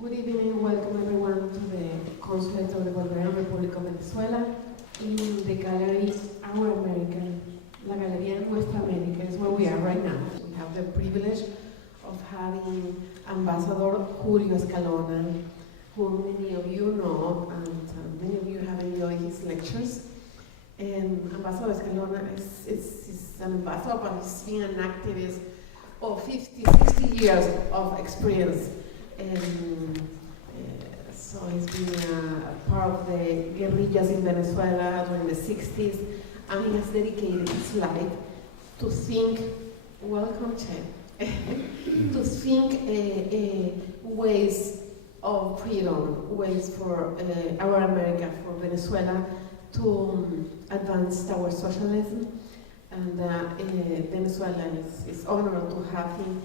Good evening, welcome everyone to the Consulate of the Bolivarian Republic of Venezuela in the gallery Our America, La Galería Nuestra América is where we are right now. We have the privilege of having Ambassador Julio Escalona, who many of you know, and many of you have enjoyed his lectures. And Ambassador Escalona is an ambassador, but he's been an activist of 50, 60 years of experience. And so he's been a part of the guerrillas in Venezuela during the 60s, and he has dedicated his life to think, welcome Che, to think ways of freedom, ways for our America, for Venezuela, to advance our socialism. And Venezuela is honored to have him.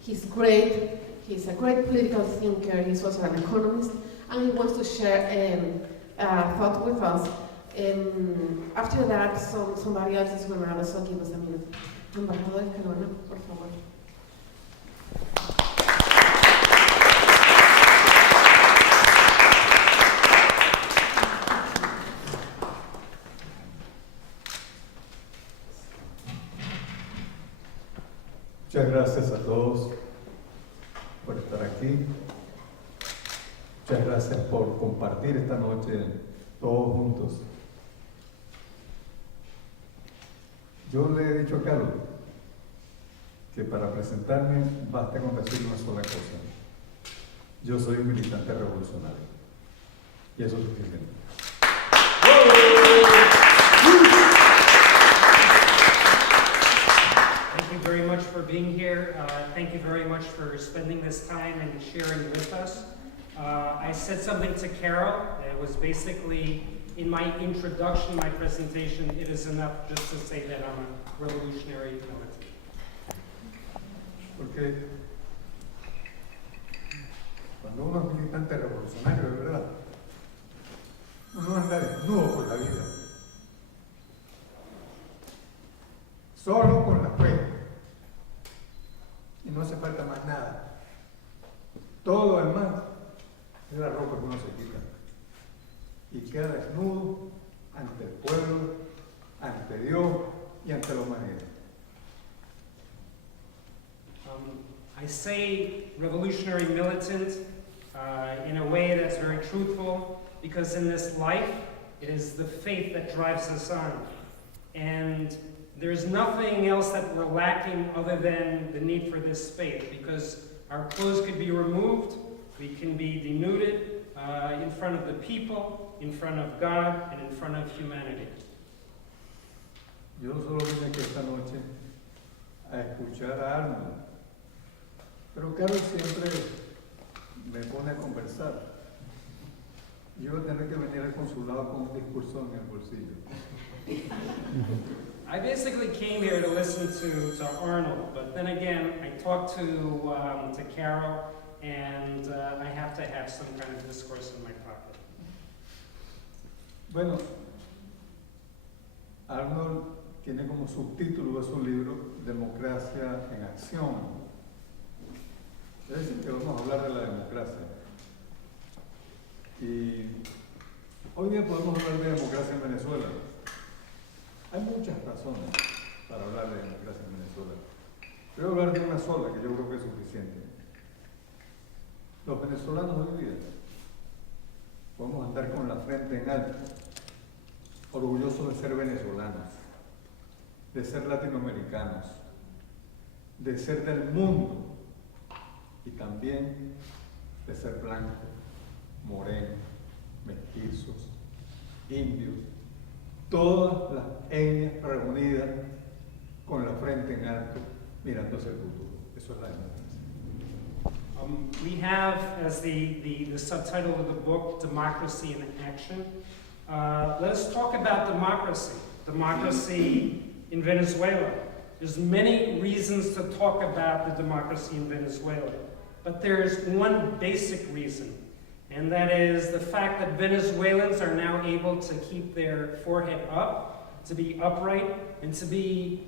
He's great. He's a great political thinker. He's also an economist, and he wants to share a thought with us. After that, somebody else is going to also give us a minute. Embajador Escalona, por favor. Muchas gracias a todos por estar aquí. Muchas gracias por compartir esta noche todos juntos. Yo le he dicho a Carlos que para presentarme basta con decir una sola cosa. Yo soy un militante revolucionario. Y eso es suficiente. Thank you very much for being here. Thank you very much for spending this time and sharing with us. I said something to Carol. It was basically, in my introduction, my presentation, it is enough just to say that I'm a revolutionary militant. Porque cuando uno es militante revolucionario, de verdad, uno anda desnudo por la vida. Solo con la fe. Y no hace falta más nada. Todo lo demás es la ropa que uno se quita. Y queda desnudo ante el pueblo, ante Dios y ante la humanidad. I say revolutionary militant in a way that's very truthful, because in this life, it is the faith that drives us on. And there's nothing else that we're lacking other than the need for this faith, because our clothes could be removed, we can be denuded in front of the people, in front of God, and in front of humanity. Yo solo vine aquí esta noche a escuchar a Arnold, pero Carlos siempre me pone a conversar. Yo voy a tener que venir al consulado con un discurso en el bolsillo. I basically came here to listen to Arnold, but then again, I talked to Carol, and I have to have some kind of discourse in my pocket. Bueno, Arnold tiene como subtítulo de su libro Democracia en Acción. Es decir, que vamos a hablar de la democracia. Y hoy día podemos hablar de democracia en Venezuela. Hay muchas razones para hablar de democracia en Venezuela. Voy a hablar de una sola, que yo creo que es suficiente. Los venezolanos hoy día podemos andar con la frente en alto, orgullosos de ser venezolanos, de ser latinoamericanos, de ser del mundo y también de ser blancos, morenos, mestizos, indios, todas las etnias reunidas con la frente en alto, mirando hacia el futuro. Eso es la democracia. We have, as the subtitle of the book, Democracy in Action. Let us talk about democracy. Democracy in Venezuela. There's many reasons to talk about the democracy in Venezuela, but there's one basic reason, and that is the fact that Venezuelans are now able to keep their forehead up, to be upright, and to be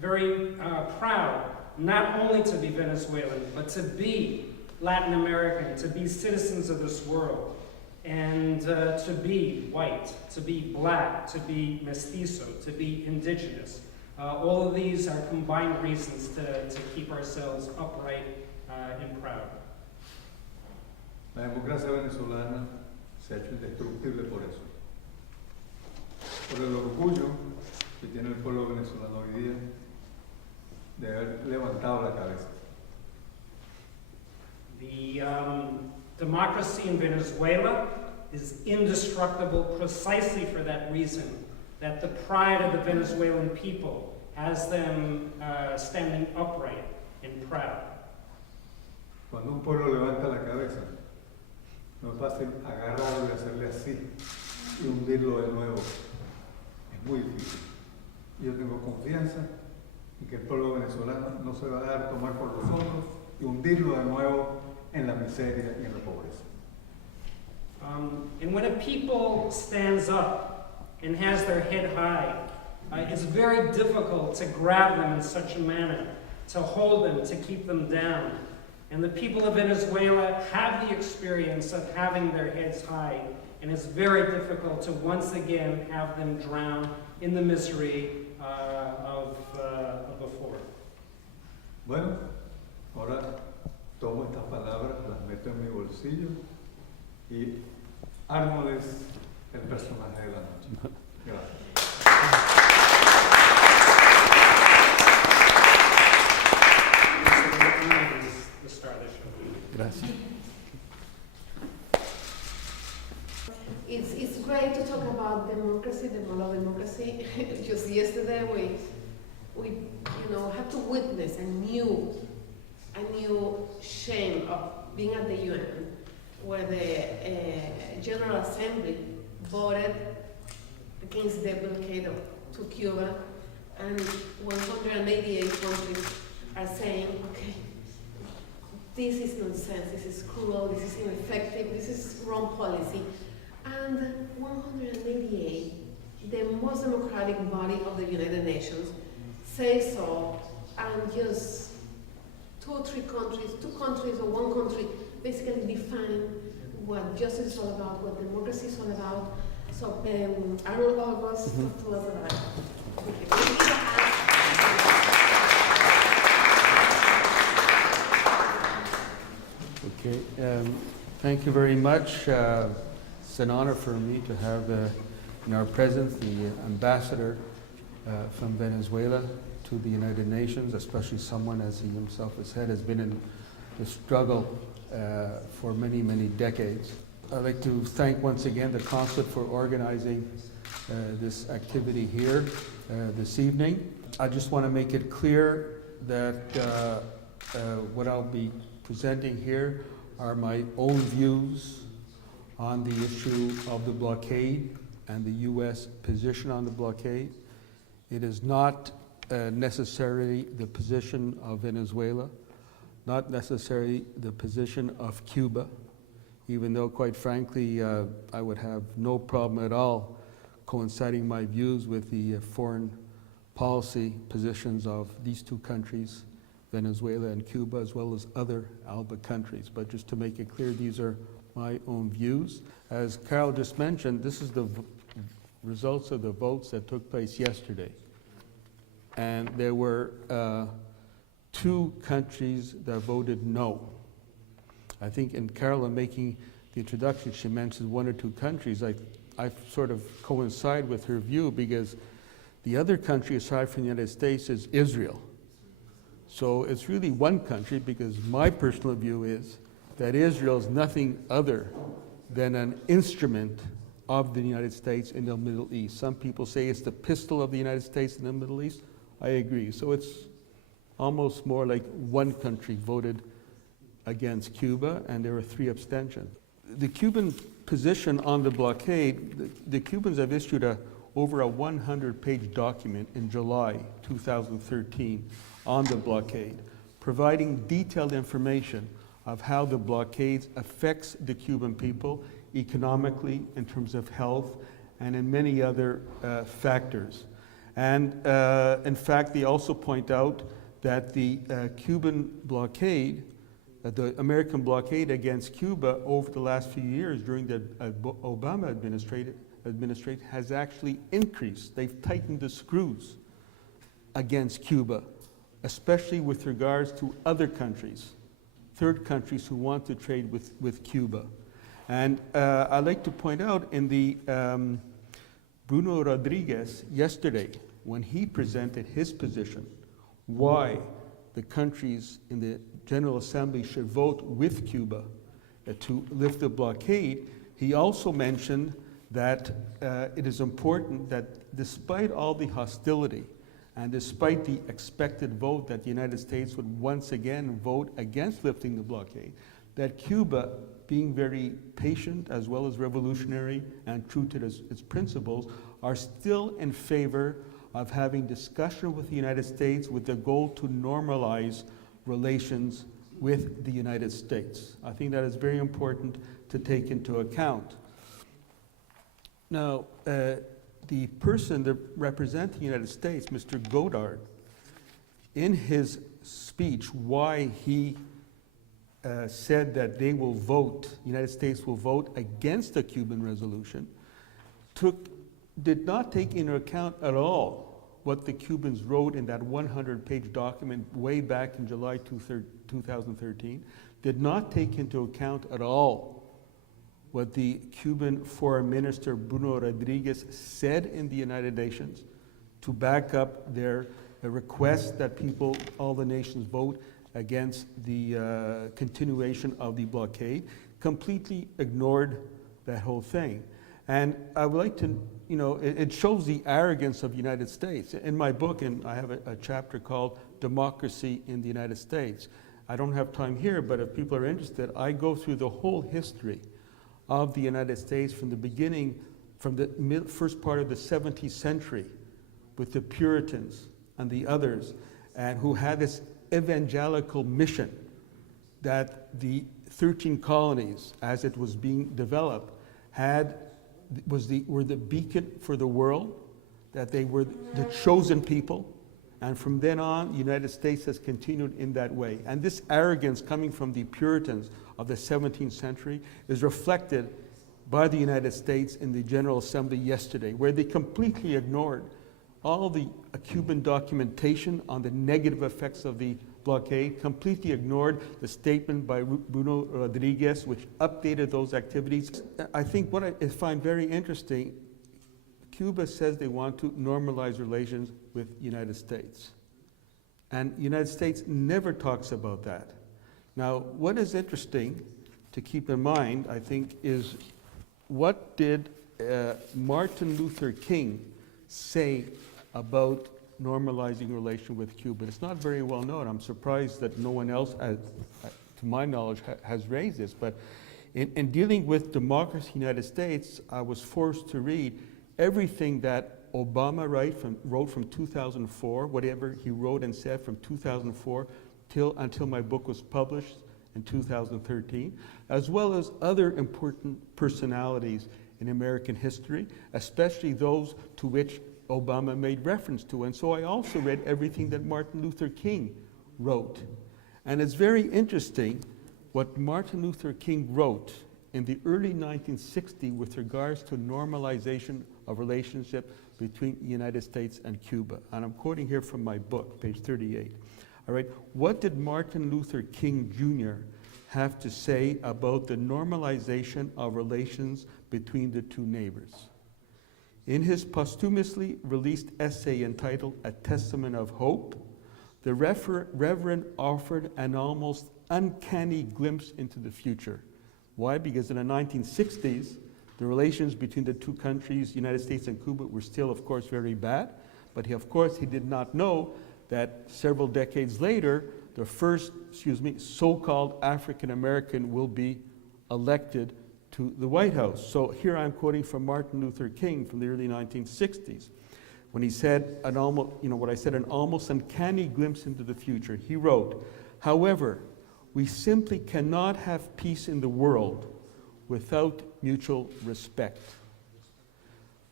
very proud, not only to be Venezuelan, but to be Latin American, to be citizens of this world, and to be white, to be black, to be mestizo, to be indigenous. All of these are combined reasons to keep ourselves upright and proud. La democracia venezolana se ha hecho indestructible por eso. Por el orgullo que tiene el pueblo venezolano hoy día de haber levantado la cabeza. The democracy in Venezuela is indestructible precisely for that reason, that the pride of the Venezuelan people has them standing upright and proud. Cuando un pueblo levanta la cabeza, no es fácil agarrarlo y hacerle así y hundirlo de nuevo. Es muy difícil. Yo tengo confianza en que el pueblo venezolano no se va a dejar tomar por los hombros y hundirlo de nuevo en la miseria y en la pobreza. And when a people stands up and has their head high, it's very difficult to grab them in such a manner, to hold them, to keep them down. And the people of Venezuela have the experience of having their heads high, and it's very difficult to once again have them drown in the misery of before. Bueno, ahora tomo estas palabras, las meto en mi bolsillo y Arnold es el personaje de la noche. Gracias. Gracias. It's great to talk about democracy, the role of democracy. Just yesterday we had to witness a new shame of being at the UN, where the General Assembly voted against the blockade to Cuba, and 188 countries are saying, okay, this is nonsense, this is cruel, this is ineffective, this is wrong policy. And 188, the most democratic body of the United Nations, say so, and just two countries or one country basically define what justice is all about, what democracy is all about. So Arnold August talked to us about it. Okay, thank you very much. It's an honor for me to have in our presence the ambassador from Venezuela to the United Nations, especially someone, as he himself has said, has been in the struggle for many, many decades. I'd like to thank once again the consulate for organizing this activity here this evening. I just want to make it clear that what I'll be presenting here are my own views on the issue of the blockade and the U.S. position on the blockade. It is not necessarily the position of Venezuela, not necessarily the position of Cuba, even though, quite frankly, I would have no problem at all coinciding my views with the foreign policy positions of these two countries, Venezuela and Cuba, as well as other ALBA countries. But just to make it clear, these are my own views. As Carol just mentioned, this is the results of the votes that took place yesterday. And there were two countries that voted no. I think in Carol, in making the introduction, she mentioned one or two countries. I sort of coincide with her view, because the other country aside from the United States is Israel. So it's really one country, because my personal view is that Israel is nothing other than an instrument of the United States in the Middle East. Some people say it's the pistol of the United States in the Middle East. I agree. So it's almost more like one country voted against Cuba, and there were 3 abstentions. The Cuban position on the blockade, the Cubans have issued over a 100-page document in July 2013 on the blockade, providing detailed information of how the blockade affects the Cuban people economically, in terms of health, and in many other factors. And in fact, they also point out that the Cuban blockade the American blockade against Cuba over the last few years during the Obama administration has actually increased. They've tightened the screws against Cuba, especially with regards to other countries, third countries who want to trade with Cuba. And I'd like to point out in the Bruno Rodriguez yesterday, when he presented his position, why the countries in the General Assembly should vote with Cuba to lift the blockade, he also mentioned that it is important that despite all the hostility and despite the expected vote that the United States would once again vote against lifting the blockade, that Cuba, being very patient as well as revolutionary and true to its principles, are still in favor of having discussion with the United States with the goal to normalize relations with the United States. I think that is very important to take into account. Now, the person that represents the United States, Mr. Godard, in his speech, why he said that they will vote, the United States will vote against the Cuban resolution, did not take into account at all what the Cubans wrote in that 100-page document way back in July 2013, did not take into account at all what the Cuban Foreign Minister Bruno Rodriguez said in the United Nations to back up their request that all the nations vote against the continuation of the blockade, completely ignored that whole thing. And I would like to, it shows the arrogance of the United States. In my book, and I have a chapter called Democracy in the United States. I don't have time here, but if people are interested, I go through the whole history of the United States from the beginning, from the first part of the 17th century, with the Puritans and the others, and who had this evangelical mission that the 13 colonies, as it was being developed, were the beacon for the world, that they were the chosen people, and from then on, the United States has continued in that way. And this arrogance coming from the Puritans of the 17th century is reflected by the United States in the General Assembly yesterday, where they completely ignored all the Cuban documentation on the negative effects of the blockade, completely ignored the statement by Bruno Rodriguez, which updated those activities. I think what I find very interesting, Cuba says they want to normalize relations with the United States. And the United States never talks about that. Now, what is interesting to keep in mind, I think, is what did Martin Luther King say about normalizing relation with Cuba? It's not very well known. I'm surprised that no one else, to my knowledge, has raised this. But in dealing with democracy in the United States, I was forced to read everything that Obama wrote from 2004, whatever he wrote and said from 2004 until my book was published in 2013, as well as other important personalities in American history, especially those to which Obama made reference to. And so I also read everything that Martin Luther King wrote. And it's very interesting what Martin Luther King wrote in the early 1960s with regards to normalization of relationship between the United States and Cuba. And I'm quoting here from my book, page 38. All right, what did Martin Luther King Jr. have to say about the normalization of relations between the two neighbors? In his posthumously released essay entitled A Testament of Hope, the Reverend offered an almost uncanny glimpse into the future. Why? Because in the 1960s, the relations between the two countries, United States and Cuba, were still, of course, very bad. But he did not know that several decades later, the first, so-called African American will be elected to the White House. So here I'm quoting from Martin Luther King from the early 1960s, when he said an almost uncanny glimpse into the future. He wrote, "However, we simply cannot have peace in the world without mutual respect.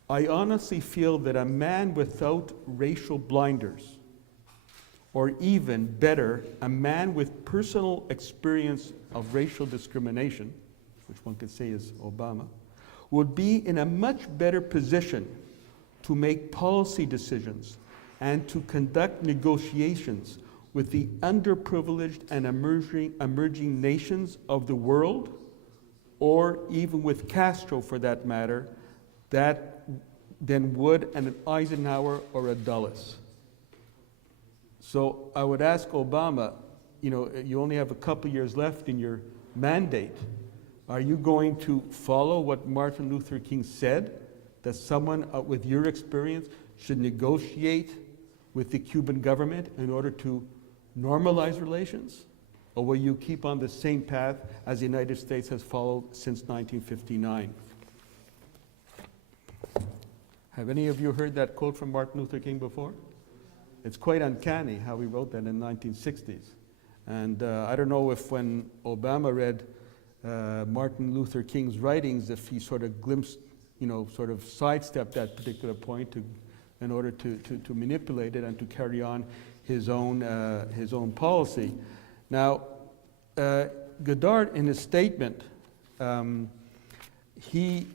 I honestly feel that a man without racial blinders or even better, a man with personal experience of racial discrimination, which one could say is Obama, would be in a much better position to make policy decisions and to conduct negotiations with the underprivileged and emerging nations of the world, or even with Castro for that matter, than would an Eisenhower or a Dulles. So I would ask Obama, you only have a couple years left in your mandate. Are you going to follow what Martin Luther King said, that someone with your experience should negotiate with the Cuban government in order to normalize relations? Or will you keep on the same path as the United States has followed since 1959? Have any of you heard that quote from Martin Luther King before? It's quite uncanny how he wrote that in the 1960s. And I don't know if when Obama read Martin Luther King's writings, if he sort of glimpsed, sort of sidestepped that particular point in order to manipulate it and to carry on his own policy. Now, Godard, in his statement, he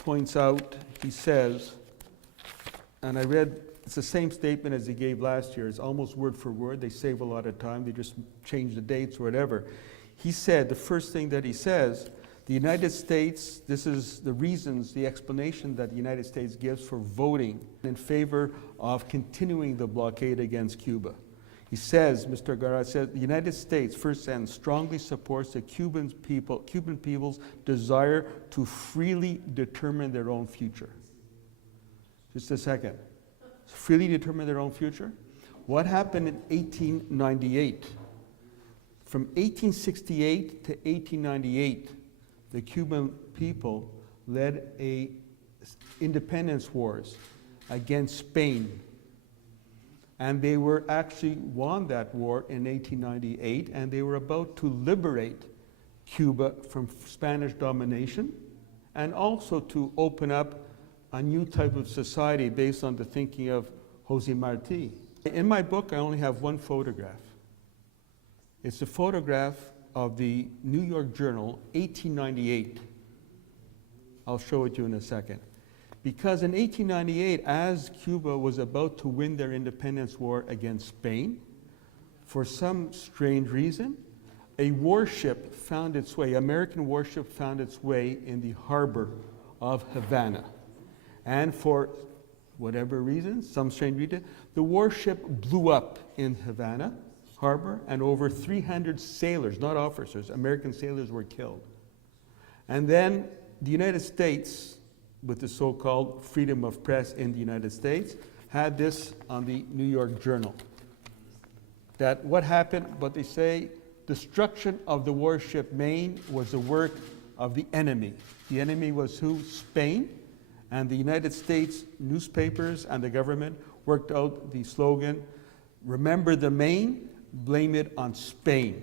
points out, he says, and I read, it's the same statement as he gave last year. It's almost word for word. They save a lot of time. They just change the dates or whatever. He said, the first thing that he says, the United States, this is the reasons, the explanation that the United States gives for voting in favor of continuing the blockade against Cuba. He says, Mr. Godard says, the United States, first and strongly supports the Cuban people's desire to freely determine their own future. Just a second. Freely determine their own future? What happened in 1898? From 1868 to 1898, the Cuban people led independence wars against Spain. And they were actually won that war in 1898, and they were about to liberate Cuba from Spanish domination and also to open up a new type of society based on the thinking of José Martí. In my book, I only have one photograph. It's a photograph of the New York Journal, 1898. I'll show it to you in a second. Because in 1898, as Cuba was about to win their independence war against Spain, for some strange reason, a warship found its way, American warship found its way in the harbor of Havana. And for whatever reason, some strange reason, the warship blew up in Havana harbor, and over 300 sailors, not officers, American sailors were killed. And then the United States, with the so-called freedom of press in the United States, had this on the New York Journal. That what happened, but they say, destruction of the warship Maine was the work of the enemy. The enemy was who? Spain. And the United States newspapers and the government worked out the slogan, remember the Maine, blame it on Spain.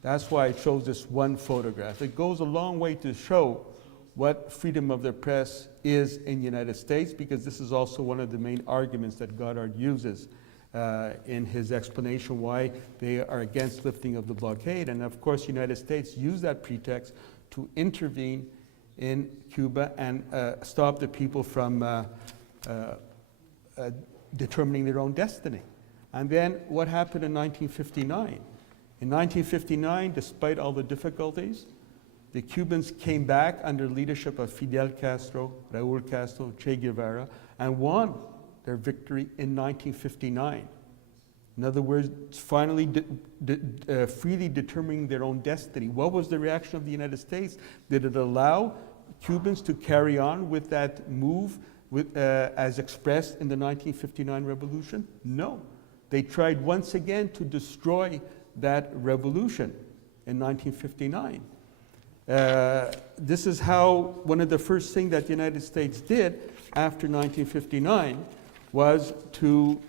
That's why I chose this one photograph. It goes a long way to show what freedom of the press is in the United States, because this is also one of the main arguments that Godard uses in his explanation why they are against lifting of the blockade. And of course, the United States used that pretext to intervene in Cuba and stop the people from determining their own destiny. And then what happened in 1959? In 1959, despite all the difficulties, the Cubans came back under leadership of Fidel Castro, Raúl Castro, Che Guevara, and won their victory in 1959. In other words, finally freely determining their own destiny. What was the reaction of the United States? Did it allow Cubans to carry on with that move as expressed in the 1959 revolution? No. They tried once again to destroy that revolution in 1959. This is how one of the first things that the United States did after 1959 was to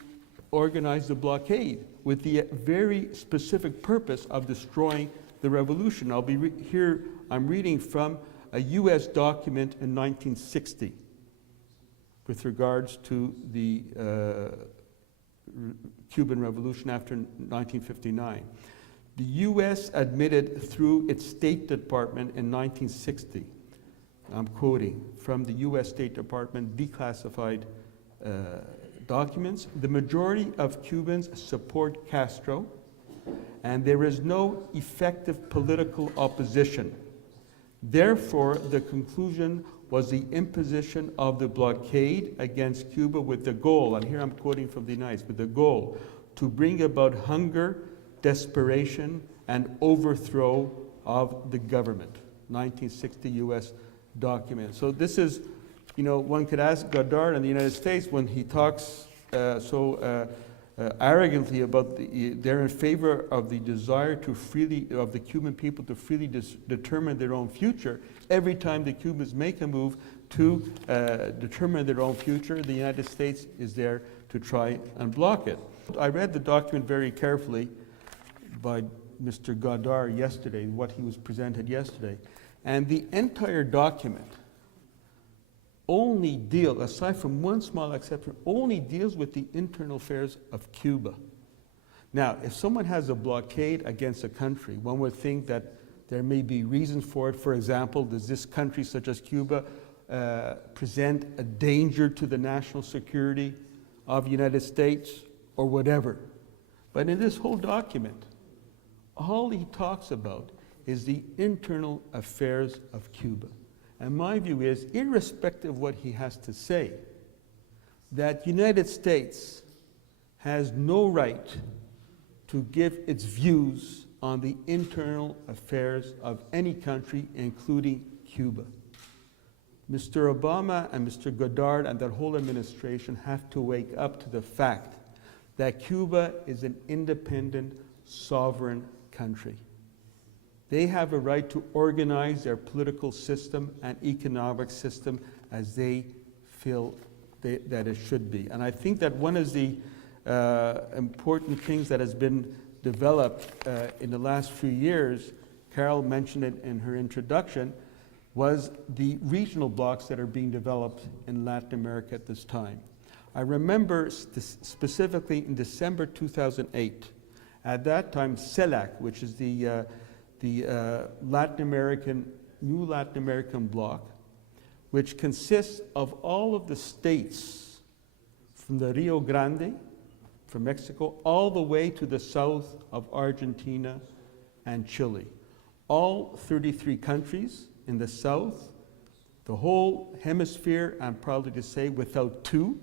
organize the blockade with the very specific purpose of destroying the revolution. I'm reading from a US document in 1960 with regards to the Cuban Revolution after 1959. The U.S. admitted through its State Department in 1960, I'm quoting from the U.S. State Department declassified documents, the majority of Cubans support Castro, and there is no effective political opposition. Therefore, the conclusion was the imposition of the blockade against Cuba with the goal, and here I'm quoting from the United States, with the goal to bring about hunger, desperation, and overthrow of the government. 1960 U.S. document. So this is, you know, one could ask Godard in the United States when he talks arrogantly about they're in favor of the desire to freely, of the Cuban people to freely determine their own future. Every time the Cubans make a move to determine their own future, the United States is there to try and block it. I read the document very carefully by Mr. Godard yesterday, what he was presented yesterday, and the entire document only deals, aside from one small exception, only deals with the internal affairs of Cuba. Now, if someone has a blockade against a country, one would think that there may be reasons for it. For example, does this country, such as Cuba, present a danger to the national security of the United States or whatever? But in this whole document, all he talks about is the internal affairs of Cuba. And my view is, irrespective of what he has to say, that United States has no right to give its views on the internal affairs of any country, including Cuba. Mr. Obama and Mr. Godard and that whole administration have to wake up to the fact that Cuba is an independent, sovereign country. They have a right to organize their political system and economic system as they feel that it should be. And I think that one of the important things that has been developed in the last few years, Carol mentioned it in her introduction, was the regional blocs that are being developed in Latin America at this time. I remember specifically in December 2008, at that time CELAC, which is the Latin American, new Latin American bloc, which consists of all of the states from the Rio Grande, from Mexico, all the way to the south of Argentina and Chile. All 33 countries in the south, the whole hemisphere, I'm proud to say, without two.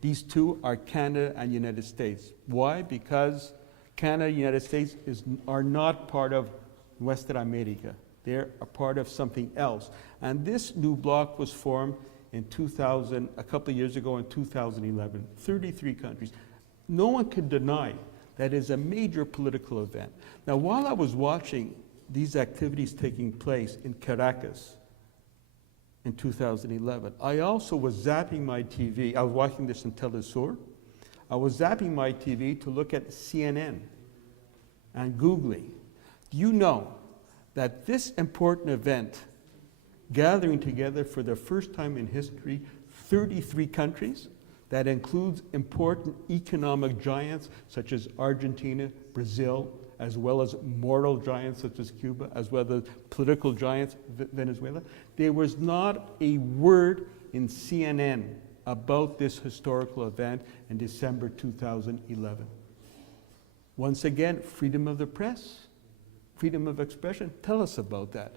These two are Canada and United States. Why? Because Canada and United States are not part of Western America. They're a part of something else. And this new bloc was formed in 2000, a couple of years ago in 2011, 33 countries. No one could deny that is a major political event. Now, while I was watching these activities taking place in Caracas in 2011, I also was zapping my TV. I was watching this in Telesur. I was zapping my TV to look at CNN and Googling. Do you know that this important event, gathering together for the first time in history, 33 countries, that includes important economic giants such as Argentina, Brazil, as well as moral giants such as Cuba, as well as political giants, Venezuela. There was not a word in CNN about this historical event in December 2011. Once again, freedom of the press, freedom of expression. Tell us about that.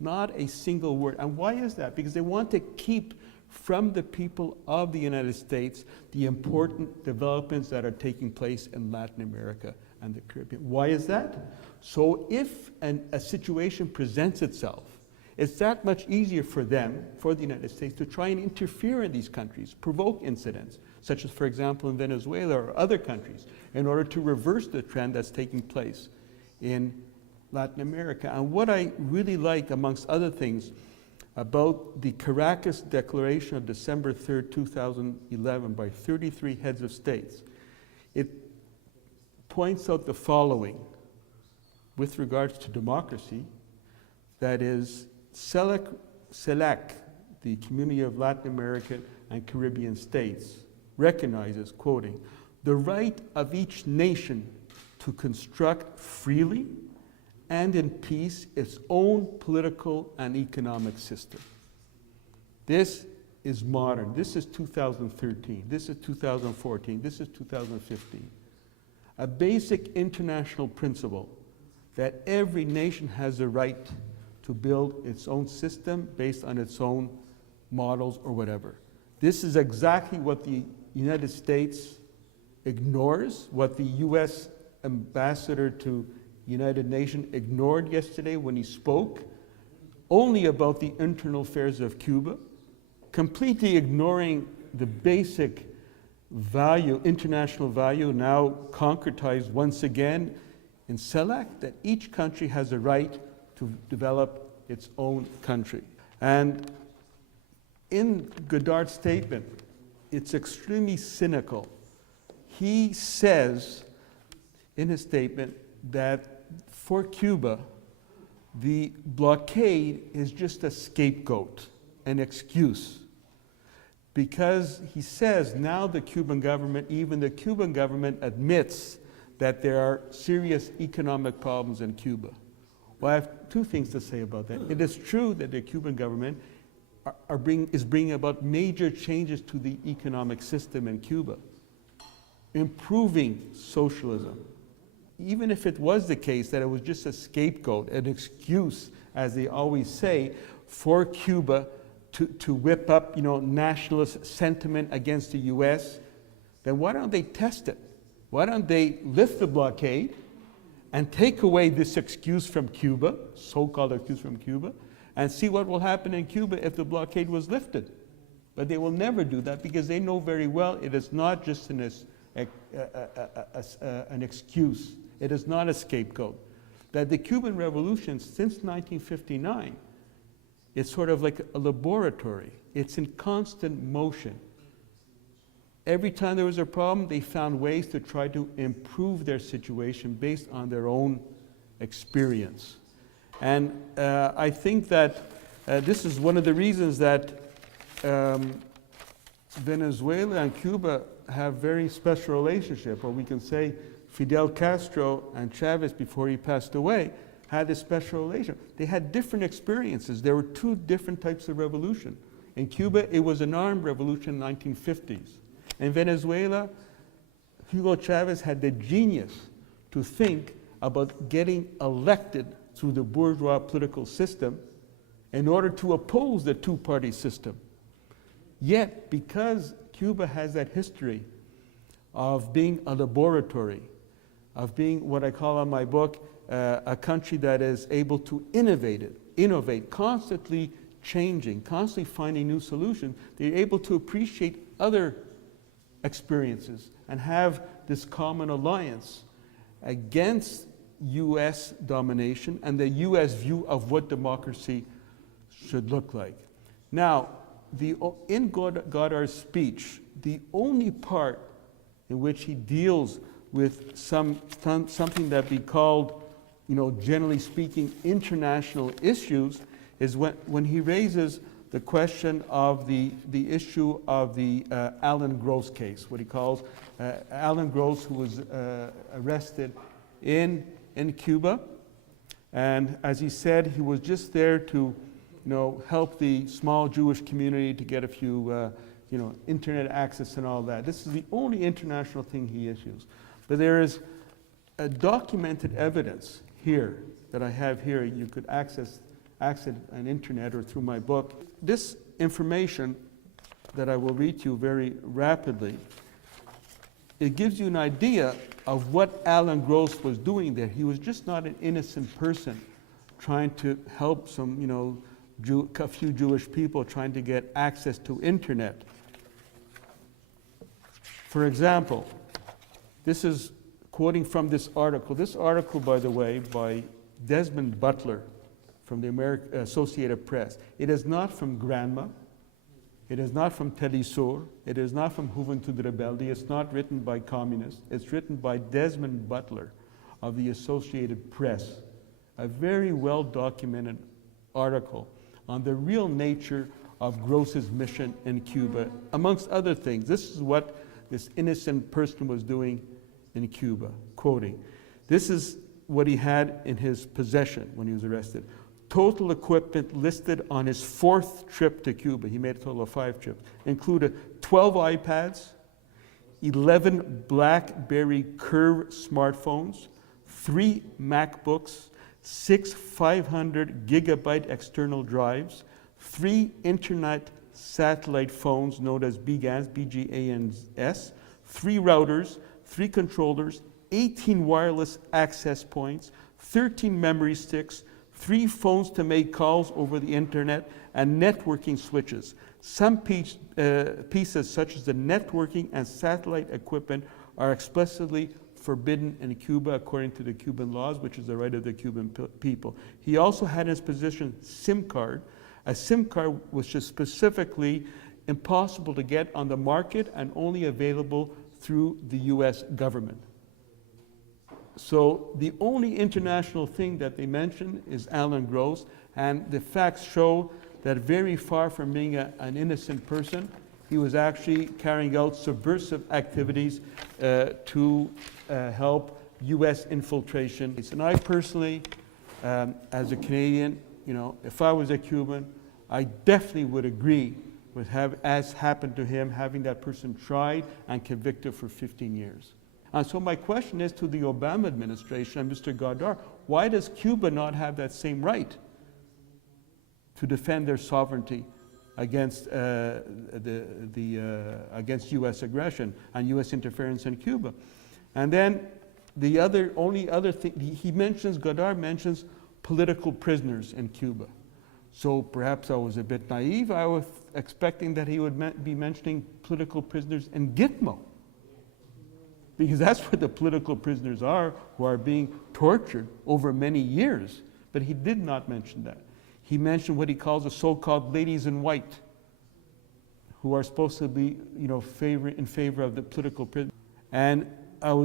Not a single word. And why is that? Because they want to keep from the people of the United States the important developments that are taking place in Latin America and the Caribbean. Why is that? So if a situation presents itself, it's that much easier for them, for the United States, to try and interfere in these countries, provoke incidents, such as, for example, in Venezuela or other countries, in order to reverse the trend that's taking place in Latin America. And what I really like, amongst other things, about the Caracas Declaration of December 3rd, 2011 by 33 heads of states, it points out the following with regards to democracy, that is, CELAC, the Community of Latin American and Caribbean States, recognizes, quoting, the right of each nation to construct freely and in peace its own political and economic system. This is modern. This is 2013. This is 2014. This is 2015. A basic international principle that every nation has a right to build its own system based on its own models or whatever. This is exactly what the United States ignores, what the US ambassador to United Nations ignored yesterday when he spoke only about the internal affairs of Cuba, completely ignoring the basic value, international value, now concretized once again in CELAC, that each country has a right to develop its own country. And in Godard's statement, it's extremely cynical. He says in his statement that for Cuba, the blockade is just a scapegoat, an excuse. Because he says now the Cuban government, even the Cuban government admits that there are serious economic problems in Cuba. Well, I have two things to say about that. It is true that the Cuban government is bringing about major changes to the economic system in Cuba, improving socialism. Even if it was the case that it was just a scapegoat, an excuse, as they always say, for Cuba to whip up, nationalist sentiment against the US, then why don't they test it? Why don't they lift the blockade and take away this excuse from Cuba, so-called excuse from Cuba, and see what will happen in Cuba if the blockade was lifted? But they will never do that because they know very well it is not just an excuse. It is not a scapegoat. That the Cuban Revolution since 1959, it's sort of like a laboratory. It's in constant motion. Every time there was a problem, they found ways to try to improve their situation based on their own experience. And I think that this is one of the reasons that Venezuela and Cuba have very special relationship, or we can say Fidel Castro and Chávez, before he passed away, had a special relation. They had different experiences. There were two different types of revolution. In Cuba, it was an armed revolution in the 1950s. In Venezuela, Hugo Chávez had the genius to think about getting elected through the bourgeois political system in order to oppose the two-party system. Yet, because Cuba has that history of being a laboratory, of being what I call in my book, a country that is able to innovate, constantly changing, constantly finding new solutions, they're able to appreciate other experiences and have this common alliance against US domination and the US view of what democracy should look like. Now, in Godard's speech, the only part in which he deals with something that be called, generally speaking, international issues, is when he raises the question of the issue of the Alan Gross case, what he calls Alan Gross, who was arrested in Cuba. And as he said, he was just there to help the small Jewish community to get a few internet access and all that. This is the only international thing he issues. But there is a documented evidence here that I have here. You could access on internet or through my book. This information that I will read to you very rapidly, it gives you an idea of what Alan Gross was doing there. He was just not an innocent person trying to help some, a few Jewish people trying to get access to internet. For example, this is quoting from this article. This article, by the way, by Desmond Butler from the Associated Press. It is not from Granma. It is not from Telesur. It is not from Juventud Rebelde. It's not written by communists. It's written by Desmond Butler of the Associated Press. A very well-documented article on the real nature of Gross's mission in Cuba, amongst other things. This is what this innocent person was doing in Cuba. Quoting, "This is what he had in his possession when he was arrested. Total equipment listed on his 4th trip to Cuba," he made a total of 5 trips, "included 12 iPads, 11 BlackBerry Curve smartphones, 3 MacBooks, 6 500 gigabyte external drives, 3 internet satellite phones known as BGANS, 3 routers, 3 controllers, 18 wireless access points, 13 memory sticks, 3 phones to make calls over the internet, and networking switches. Some pieces such as the networking and satellite equipment are explicitly forbidden in Cuba according to the Cuban laws, which is the right of the Cuban people. He also had in his possession SIM card, a SIM card which is specifically impossible to get on the market and only available through the US government. So the only international thing that they mention is Alan Gross, and the facts show that very far from being an innocent person, he was actually carrying out subversive activities to help US infiltration. And I personally, as a Canadian, if I was a Cuban, I definitely would agree with as happened to him, having that person tried and convicted for 15 years. And so my question is to the Obama administration and Mr. Godard, why does Cuba not have that same right to defend their sovereignty against against U.S. aggression and U.S. interference in Cuba? And then the only other thing, Godard mentions political prisoners in Cuba. So perhaps I was a bit naive. I was expecting that he would be mentioning political prisoners in Gitmo, because that's where the political prisoners are, who are being tortured over many years. But he did not mention that. He mentioned what he calls the so-called ladies in white, who are supposed to be, in favor of the political prisoners. And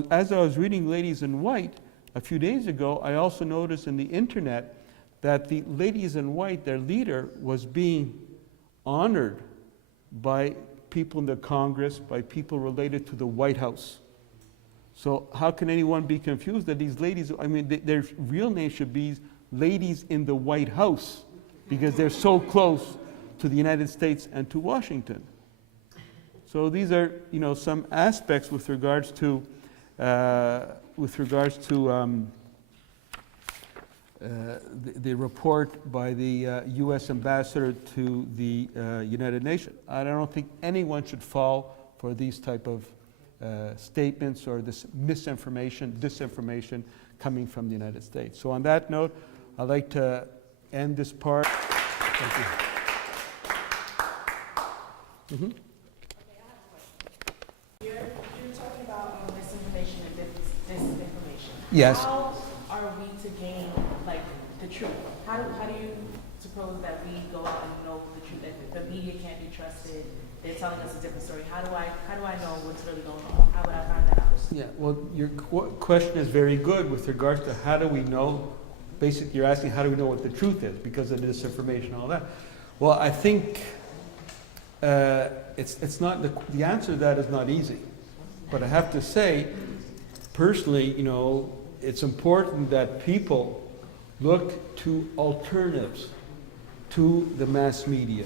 as I was reading Ladies in White a few days ago, I also noticed in the internet that the Ladies in White, their leader, was being honored by people in the Congress, by people related to the White House. So how can anyone be confused that these ladies, their real name should be Ladies in the White House, because they're so close to the United States and to Washington. So these are, some aspects with regards to the report by the U.S. ambassador to the United Nations. I don't think anyone should fall for these type of statements or this disinformation coming from the United States. So on that note, I'd like to end this part. Thank you. Mm-hmm. You're talking about misinformation and disinformation. Yes. How are we to gain the truth? How do you suppose that we go out and know the truth, that the media can't be trusted? They're telling us a different story. How do I know what's really going on? How would I find that out? Yeah, well, your question is very good with regards to how do we know. Basically, you're asking how do we know what the truth is because of disinformation and all that. Well, I think it's not the answer to that is not easy. But I have to say, personally, it's important that people look to alternatives to the mass media.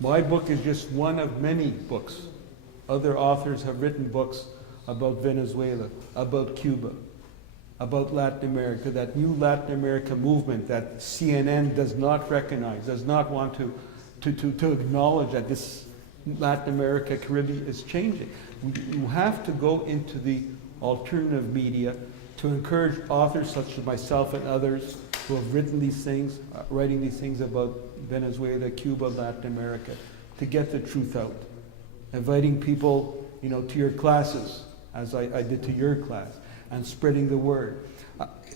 My book is just one of many books. Other authors have written books about Venezuela, about Cuba, about Latin America, that new Latin America movement that CNN does not recognize, does not want to acknowledge that this Latin America, Caribbean is changing. You have to go into the alternative media to encourage authors such as myself and others who have written these things, writing these things about Venezuela, Cuba, Latin America, to get the truth out. Inviting people, to your classes, as I did to your class, and spreading the word.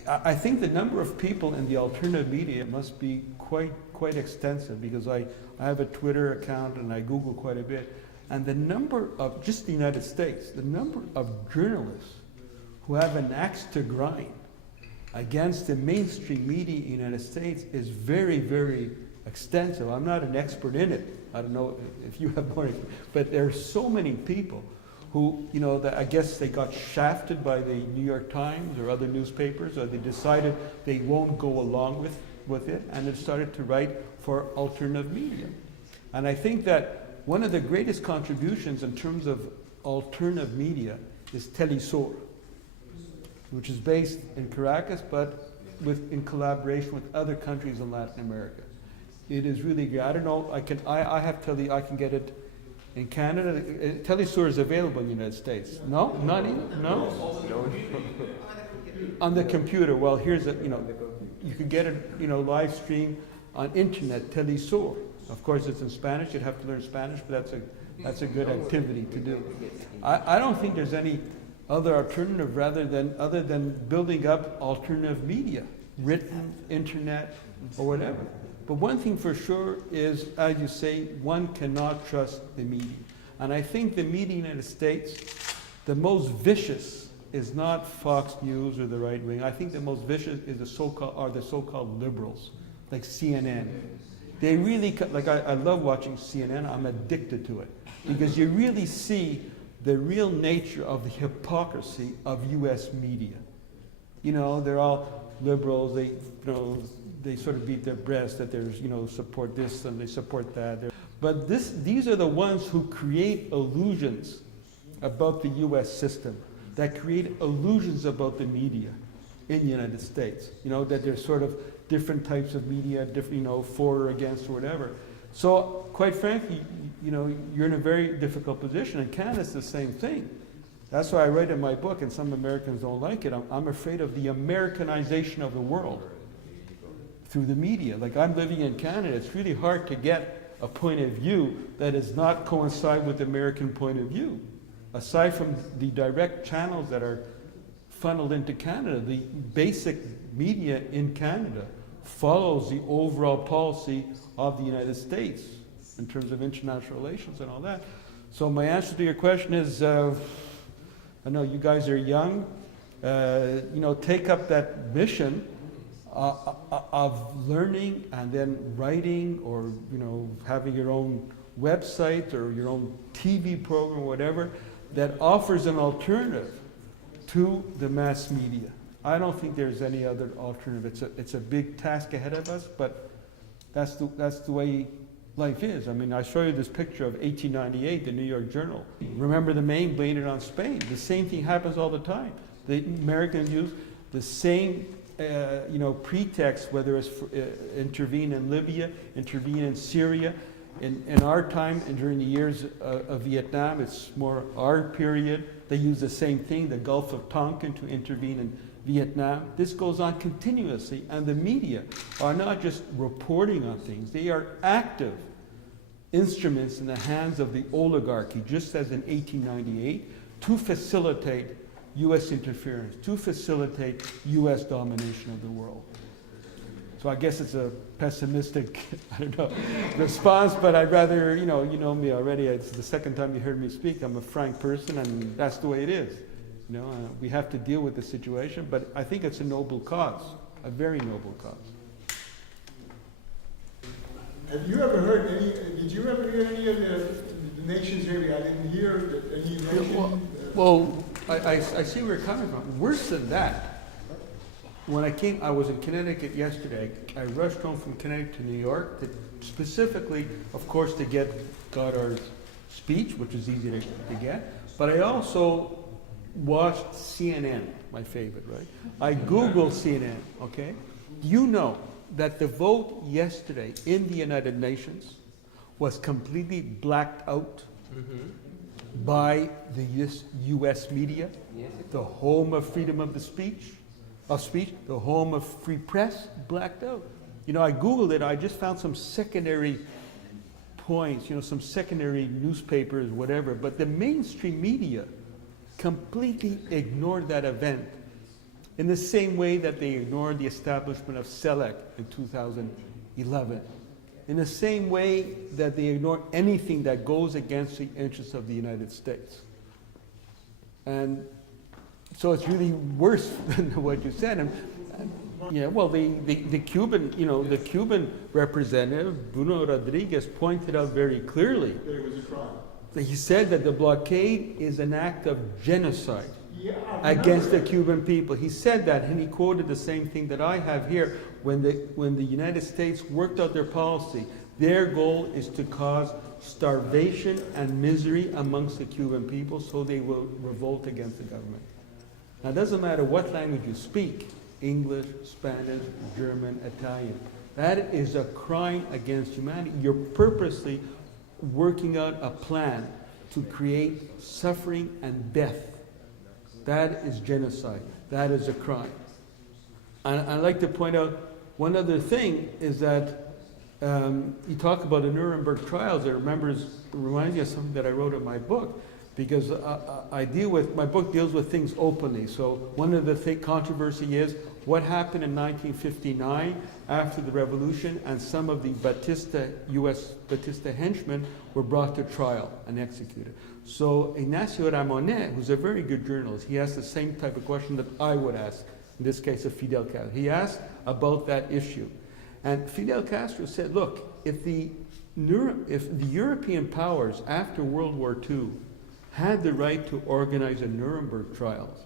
I think the number of people in the alternative media must be quite extensive, because I have a Twitter account and I Google quite a bit. And the number of, just the United States, the number of journalists who have an axe to grind against the mainstream media in the United States is very, very extensive. I'm not an expert in it. I don't know if you have more, but there are so many people who, you know, I guess they got shafted by the New York Times or other newspapers, or they decided they won't go along with it, and have started to write for alternative media. And I think that one of the greatest contributions in terms of alternative media is Telesur, which is based in Caracas, but in collaboration with other countries in Latin America. It is really good. I don't know, I have I can get it in Canada. Telesur is available in the United States. No? Not even? No? On the computer. Well, here's you can get it, live stream on internet, Telesur. Of course, it's in Spanish. You'd have to learn Spanish, but that's a good activity to do. I don't think there's any other alternative other than building up alternative media, written, internet, or whatever. But one thing for sure is, as you say, one cannot trust the media. And I think the media in the United States, the most vicious is not Fox News or the right wing. I think the most vicious is the so-called liberals, like CNN. They really, I love watching CNN. I'm addicted to it because you really see the real nature of the hypocrisy of U.S. media. They're all liberals. They sort of beat their breast that there's, support this and they support that. But these are the ones who create illusions about the U.S. system, that create illusions about the media in the United States. That there's sort of different types of media, different, for or against or whatever. So, quite frankly, you're in a very difficult position. And Canada's the same thing. That's why I write in my book, and some Americans don't like it, I'm afraid of the Americanization of the world through the media. Like, I'm living in Canada. It's really hard to get a point of view that does not coincide with the American point of view. Aside from the direct channels that are funneled into Canada, the basic media in Canada follows the overall policy of the United States in terms of international relations and all that. So my answer to your question is, I know you guys are young, take up that mission of learning and then writing, or having your own website or your own TV program or whatever that offers an alternative to the mass media. I don't think there's any other alternative. It's a big task ahead of us, but that's the way life is. I mean, I show you this picture of 1898, the New York Journal. Remember the Maine, blame it on Spain. The same thing happens all the time. The Americans use the same pretext, whether it's intervene in Libya, intervene in Syria. In our time and during the years of Vietnam, it's more our period. They use the same thing, the Gulf of Tonkin, to intervene in Vietnam. This goes on continuously, and the media are not just reporting on things, they are active instruments in the hands of the oligarchy, just as in 1898, to facilitate U.S. interference, to facilitate U.S. domination of the world. So I guess it's a pessimistic, response, but I'd rather, you know me already. It's the second time you heard me speak. I'm a frank person, and that's the way it is. We have to deal with the situation, but I think it's a noble cause, a very noble cause. Have you ever heard did you ever hear any of the nations maybe? I didn't hear any nation. Well, I see where you're coming from. Worse than that. When I was in Connecticut yesterday. I rushed home from Connecticut to New York, specifically, of course, to get Goddard's speech, which is easy to get. But I also watched CNN, my favorite, right? I Googled CNN, okay? Do you know that the vote yesterday in the United Nations was completely blacked out by the US media, the home of freedom of speech, the home of free press, blacked out. I Googled it, I just found some secondary points, some secondary newspapers, whatever, but the mainstream media completely ignored that event in the same way that they ignored the establishment of CELAC in 2011, in the same way that they ignore anything that goes against the interests of the United States. And so it's really worse than what you said. And the Cuban representative, Bruno Rodriguez, pointed out very clearly That it was a crime. He said that the blockade is an act of genocide Yeah, against the Cuban people. He said that, and he quoted the same thing that I have here. When the United States worked out their policy, their goal is to cause starvation and misery amongst the Cuban people, so they will revolt against the government. Now, it doesn't matter what language you speak, English, Spanish, German, Italian. That is a crime against humanity. You're purposely working out a plan to create suffering and death. That is genocide. That is a crime. And I'd like to point out one other thing is that you talk about the Nuremberg trials. It reminds me of something that I wrote in my book, because my book deals with things openly. So one of the controversy is what happened in 1959 after the revolution, and some of the U.S. Batista henchmen were brought to trial and executed. So Ignacio Ramonet, who's a very good journalist, he asked the same type of question that I would ask, in this case of Fidel Castro. He asked about that issue. And Fidel Castro said, look, if the European powers after World War II had the right to organize a Nuremberg trials,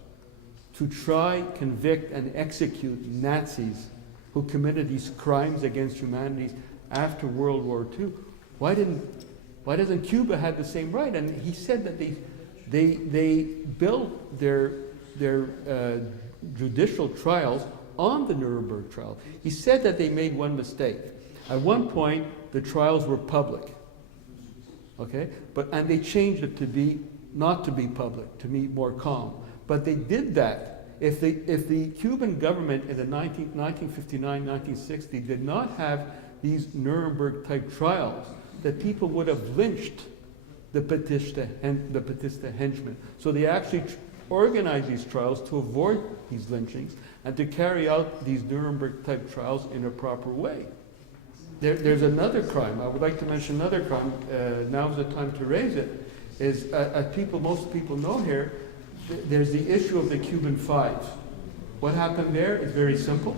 to try, convict, and execute Nazis who committed these crimes against humanity after World War II, why doesn't Cuba have the same right? And he said that they built their judicial trials on the Nuremberg trial. He said that they made one mistake. At one point, the trials were public, okay? And they changed it to be not to be public, to be more calm. But they did that. If the Cuban government in the 1959, 1960 did not have these Nuremberg-type trials, the people would have lynched the Batista henchmen. So they actually organized these trials to avoid these lynchings and to carry out these Nuremberg-type trials in a proper way. There's another crime. I would like to mention another crime. Now's the time to raise it. Is most people know here, there's the issue of the Cuban Five. What happened there is very simple,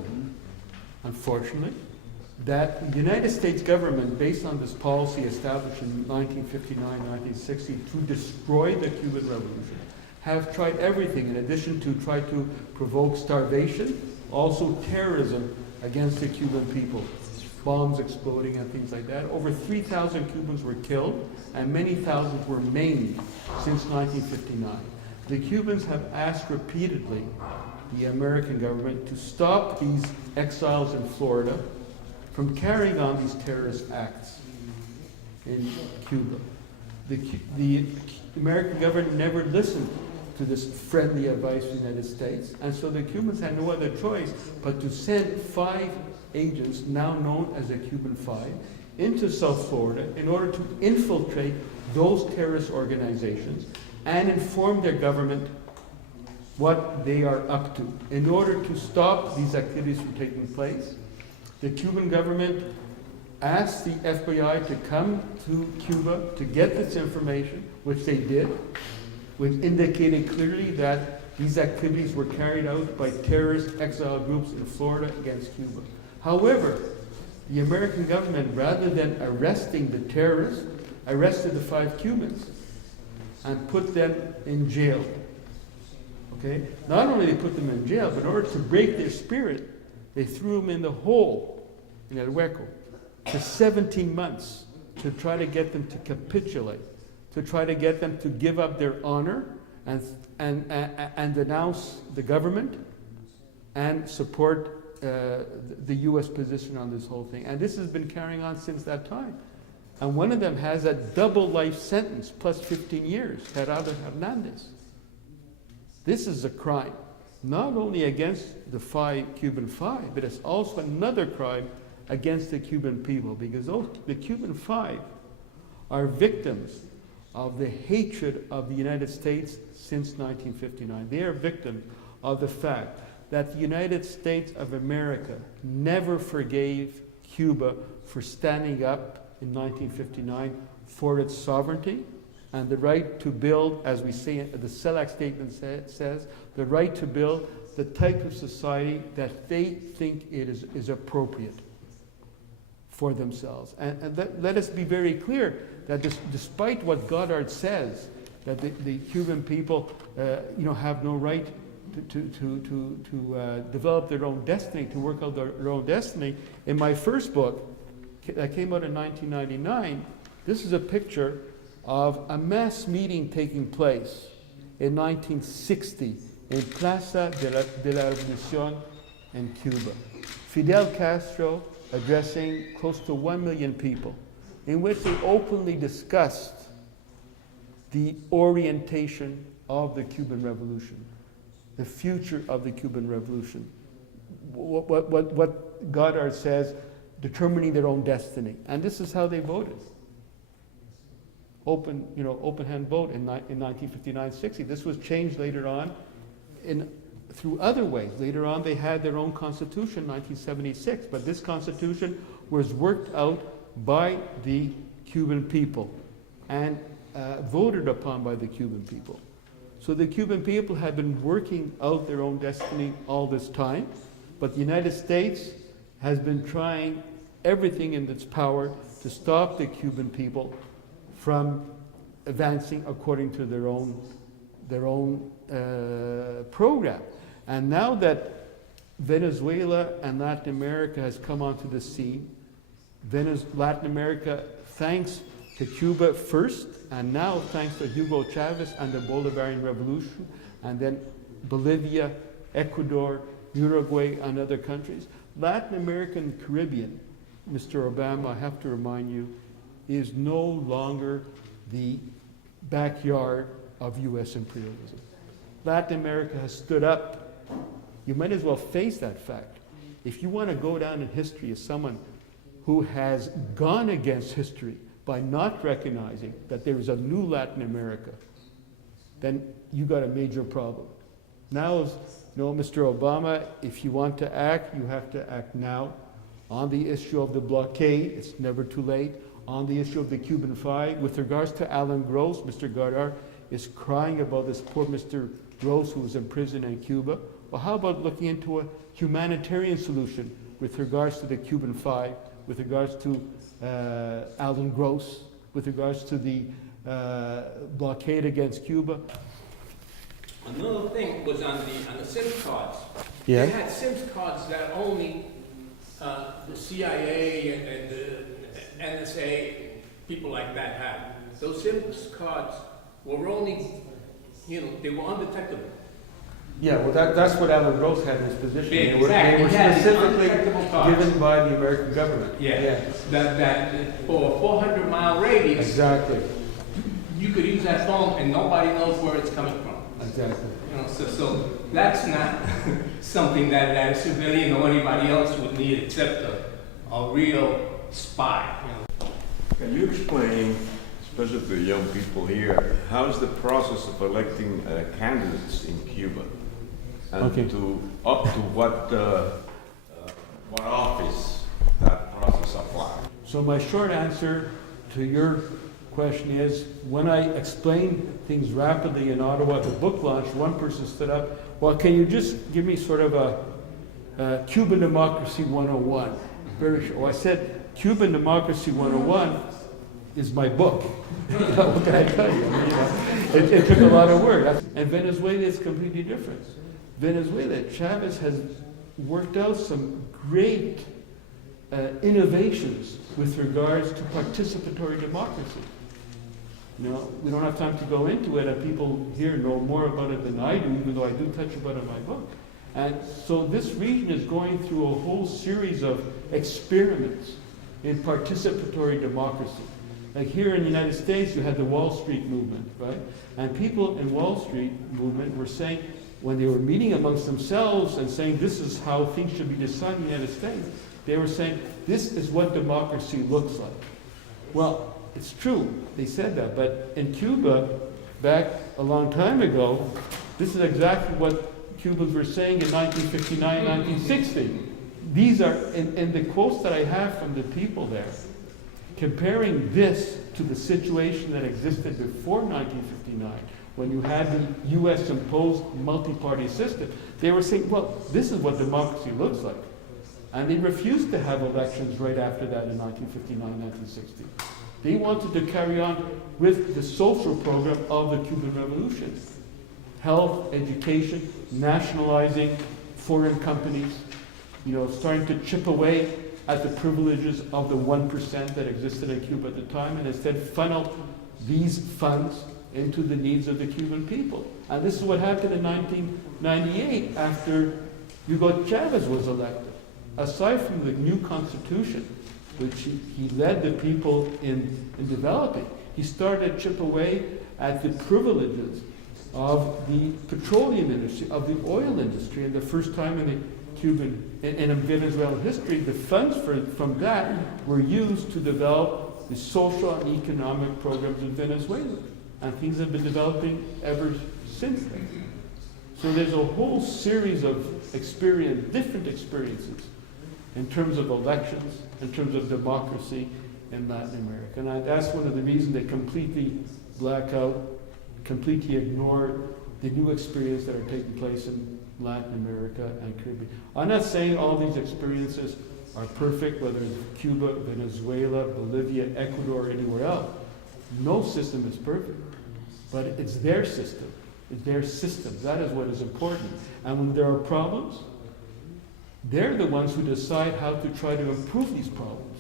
unfortunately, that the United States government, based on this policy established in 1959, 1960 to destroy the Cuban Revolution, have tried everything in addition to try to provoke starvation, also terrorism against the Cuban people. Bombs exploding and things like that. Over 3,000 Cubans were killed and many thousands were maimed since 1959. The Cubans have asked repeatedly the American government to stop these exiles in Florida from carrying on these terrorist acts in Cuba. The American government never listened to this friendly advice from the United States, and so the Cubans had no other choice but to send 5 agents, now known as the Cuban Five, into South Florida in order to infiltrate those terrorist organizations and inform their government what they are up to. In order to stop these activities from taking place, the Cuban government asked the FBI to come to Cuba to get this information, which they did, which indicated clearly that these activities were carried out by terrorist exile groups in Florida against Cuba. However, the American government, rather than arresting the terrorists, arrested the 5 Cubans and put them in jail. Okay? Not only did they put them in jail, but in order to break their spirit, they threw them in the hole in El Hueco for 17 months to try to get them to capitulate, to try to get them to give up their honor and denounce the government and support the U.S. position on this whole thing. And this has been carrying on since that time. And one of them has a double life sentence plus 15 years, Gerardo Hernandez. This is a crime, not only against the Cuban Five, but it's also another crime against the Cuban people, because the Cuban Five are victims of the hatred of the United States since 1959. They are victims of the fact that the United States of America never forgave Cuba for standing up in 1959 for its sovereignty and the right to build, as we say, the CELAC statement says, the right to build the type of society that they think is appropriate for themselves. And let us be very clear that despite what Goddard says, that the Cuban people have no right to develop their own destiny, to work out their own destiny. In my first book, that came out in 1999, this is a picture of a mass meeting taking place in 1960 in Plaza de la Revolución in Cuba. Fidel Castro addressing close to 1 million people, in which they openly discussed the orientation of the Cuban Revolution, the future of the Cuban Revolution. What Goddard says, determining their own destiny. And this is how they voted. Open hand vote in 1959-60. This was changed later on through other ways. Later on, they had their own constitution, 1976. But this constitution was worked out by the Cuban people and voted upon by the Cuban people. So the Cuban people had been working out their own destiny all this time, but the United States has been trying everything in its power to stop the Cuban people from advancing according to their own program. And now that Venezuela and Latin America has come onto the scene, Latin America, thanks to Cuba first, and now thanks to Hugo Chavez and the Bolivarian Revolution, and then Bolivia, Ecuador, Uruguay, and other countries. Latin America and Caribbean, Mr. Obama, I have to remind you, is no longer the backyard of U.S. imperialism. Latin America has stood up. You might as well face that fact. If you want to go down in history as someone who has gone against history by not recognizing that there is a new Latin America, then you got a major problem. Now, Mr. Obama, if you want to act, you have to act now. On the issue of the blockade, it's never too late. On the issue of the Cuban Five, with regards to Alan Gross, Mr. Goddard is crying about this poor Mr. Gross who was in prison in Cuba. Well, how about looking into a humanitarian solution with regards to the Cuban Five, with regards to Alan Gross, with regards to the blockade against Cuba? Another thing was on the SIM cards. Yeah. They had SIM cards that only the CIA and the NSA, people like that had. Those SIM cards were only, they were undetectable. Yeah, well, that's what Alan Gross had in his position. Yeah, they were exactly. specifically Undetectable cards. given by the American government. Yeah. That for a 400-mile radius, Exactly. you could use that phone and nobody knows where it's coming from. Exactly. So that's not something that a civilian or anybody else would need except a real spy. Can you explain, especially to the young people here, how is the process of electing candidates in Cuba? And Okay. up to what office that process applies? So my short answer to your question is, when I explained things rapidly in Ottawa at the book launch, one person stood up, well, can you just give me sort of a Cuban Democracy 101? Very short. Well, I said, Cuban Democracy 101 is my book. What can I tell you? It took a lot of work. And Venezuela is completely different. Venezuela, Chávez has worked out some great innovations with regards to participatory democracy. We don't have time to go into it, and people here know more about it than I do, even though I do touch about it in my book. And so this region is going through a whole series of experiments in participatory democracy. Like here in the United States, you had the Wall Street movement, right? And people in Wall Street movement were saying, when they were meeting amongst themselves and saying this is how things should be decided in the United States, they were saying this is what democracy looks like. Well, it's true, they said that, but in Cuba, back a long time ago, this is exactly what Cubans were saying in 1959, 1960. These are, in the quotes that I have from the people there, comparing this to the situation that existed before 1959, when you had the U.S. imposed multi-party system, they were saying, well, this is what democracy looks like. And they refused to have elections right after that in 1959, 1960. They wanted to carry on with the social program of the Cuban Revolution. Health, education, nationalizing foreign companies, starting to chip away at the privileges of the 1% that existed in Cuba at the time, and instead funnel these funds into the needs of the Cuban people. And this is what happened in 1998 after Hugo Chávez was elected. Aside from the new constitution, which he led the people in developing, he started to chip away at the privileges of the petroleum industry, of the oil industry, and the first time in the Cuban, in Venezuelan history, the funds from that were used to develop the social and economic programs in Venezuela. And things have been developing ever since then. So there's a whole series of different experiences in terms of elections, in terms of democracy in Latin America. And that's one of the reasons they completely black out, completely ignore the new experiences that are taking place in Latin America and Caribbean. I'm not saying all these experiences are perfect, whether it's Cuba, Venezuela, Bolivia, Ecuador, or anywhere else. No system is perfect, but it's their system. It's their system. That is what is important. And when there are problems, they're the ones who decide how to try to improve these problems.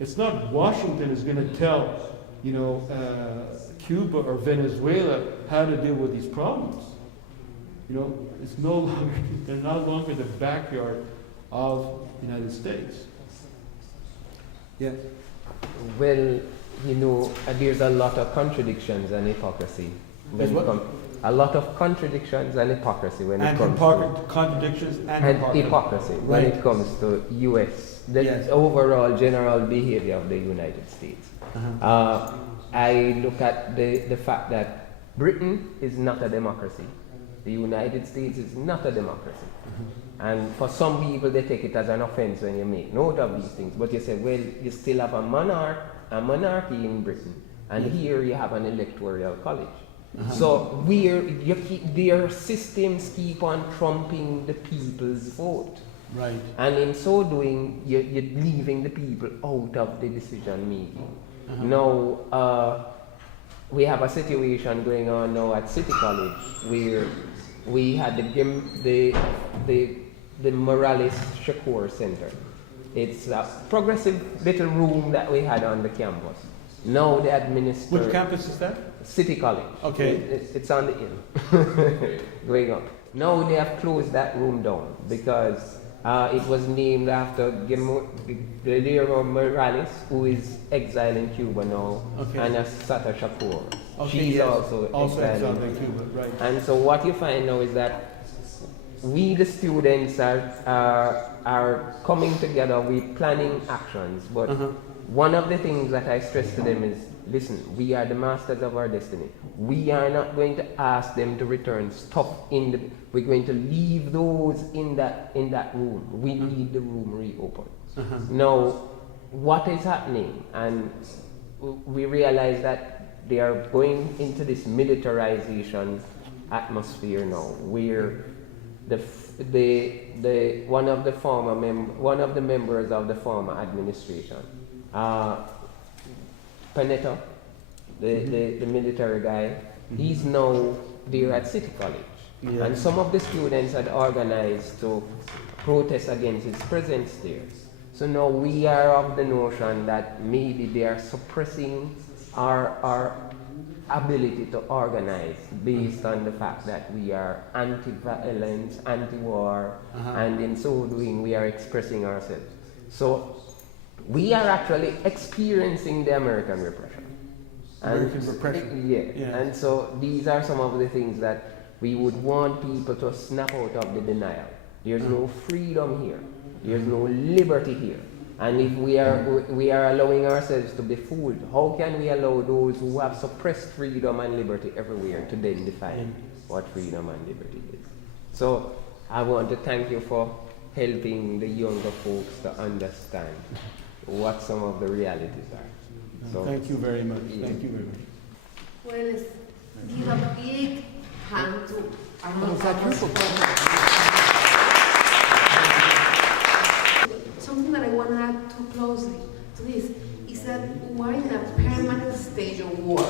It's not Washington is going to tell, Cuba or Venezuela how to deal with these problems. It's they're no longer the backyard of the United States. Yes. Well, there's a lot of contradictions and hypocrisy. A lot of contradictions and hypocrisy when it comes to contradictions and hypocrisy when it comes to U.S. The overall general behavior of the United States. I look at the fact that Britain is not a democracy. The United States is not a democracy. And for some people, they take it as an offense when you make note of these things. But you say, well, you still have a monarchy in Britain, and here you have an electoral college. So their systems keep on trumping the people's vote. Right. And in so doing, you're leaving the people out of the decision making. Now, we have a situation going on now at City College where we had the Morales Shakur Center. It's a progressive little room that we had on the campus. Now the administrator... Which campus is that? City College. Okay. It's on the hill, going up. Now they have closed that room down because it was named after Guillermo Morales, who is exiled in Cuba now, and Assata Shakur. She's also exiled in Cuba. Right. And so what you find now is that we, the students, are coming together, we're planning actions, but one of the things that I stress to them is, listen, we are the masters of our destiny. We are not going to ask them to return stuff we're going to leave those in that room. We need the room reopened. Now, what is happening? And we realize that they are going into this militarization atmosphere now, where one of the members of the former administration, Panetta, the military guy, he's now there at City College. Yeah. And some of the students had organized to protest against his presence there. So now we are of the notion that maybe they are suppressing our ability to organize based on the fact that we are anti-violence, anti-war, and in so doing we are expressing ourselves. So we are actually experiencing the American repression. American repression. Yeah. And so these are some of the things that we would want people to snap out of the denial. There's no freedom here. There's no liberty here. And if we are allowing ourselves to be fooled, how can we allow those who have suppressed freedom and liberty everywhere to then define what freedom and liberty is? So I want to thank you for helping the younger folks to understand what some of the realities are. So, thank you very much. Yeah. Thank you very much. Well, let's give a big hand to Arnold. too closely to this, is that we're in a permanent stage of war.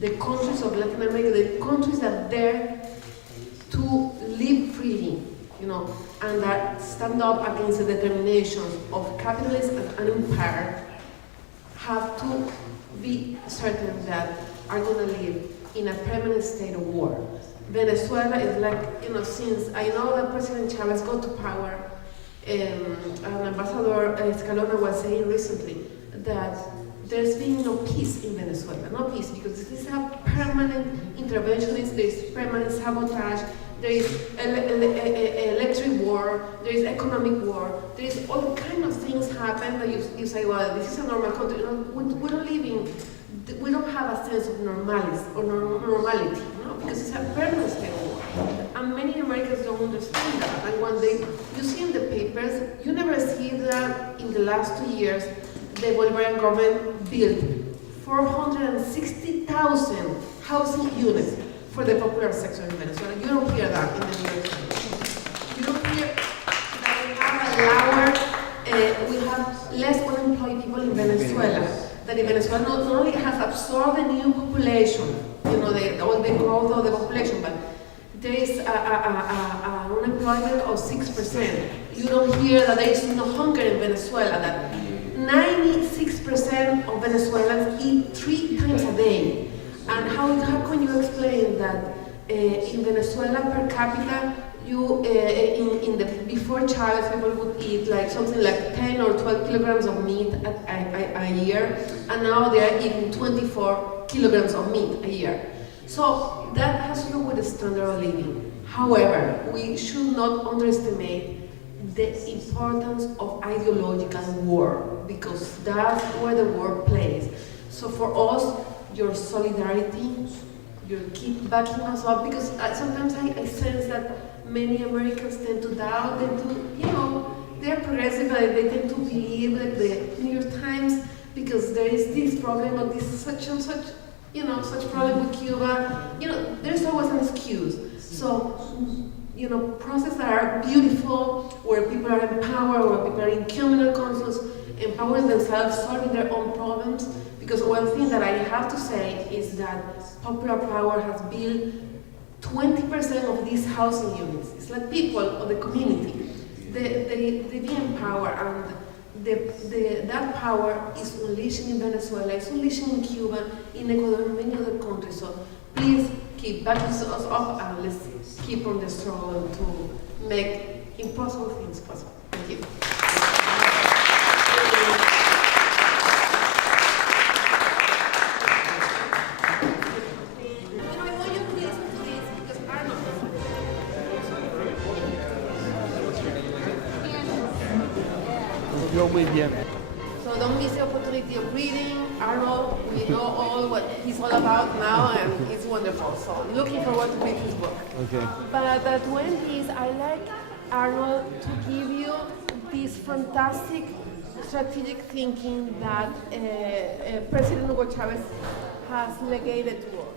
The countries of Latin America, the countries that are there to live freely, and that stand up against the determinations of capitalism and empire, have to be certain that are going to live in a permanent state of war. Venezuela is like, since I know that President Chávez got to power, and Ambassador Escalona was saying recently that there's been no peace in Venezuela, no peace, because this is a permanent interventionist, there's permanent sabotage, there is electric war, there is economic war, there is all kind of things happen that you say, well, this is a normal country. We don't live in, we don't have a sense of normality, because it's a permanent state of war. And many Americans don't understand that. And when you see in the papers, you never see that in the last 2 years, the Bolivarian government built 460,000 housing units for the popular sector in Venezuela. You don't hear that in the news. You don't hear that we have less unemployed people in Venezuela. That in Venezuela not only has absorbed the new population, all the growth of the population, but there is an unemployment of 6%. You don't hear that there is no hunger in Venezuela, that 96% of Venezuelans eat 3 times a day. And how can you explain that in Venezuela per capita, before Chávez, people would eat something like 10 or 12 kilograms of meat a year, and now they are eating 24 kilograms of meat a year. So that has to do with the standard of living. However, we should not underestimate the importance of ideological war, because that's where the war plays. So for us, your solidarity, you keep backing us up, because sometimes I sense that many Americans tend to doubt, they're progressive, but they tend to believe like the New York Times, because there is this problem of this such problem with Cuba. There's always an excuse. So, processes that are beautiful, where people are empowered, where people are in communal councils, empowering themselves, solving their own problems. Because one thing that I have to say is that popular power has built 20% of these housing units. It's like people of the community. They be empowered, and that power is unleashing in Venezuela, it's unleashing in Cuba, in Ecuador, and many other countries. So please keep backing us up, and let's keep on the struggle to make impossible things possible. Thank you. I want you to listen to this because Arnold. So don't miss the opportunity of reading Arnold. We know all what he's all about now, and he's wonderful. So looking forward to read his book. Okay. But at the 20s, I like Arnold to give you this fantastic strategic thinking that President Hugo Chávez has legated to us.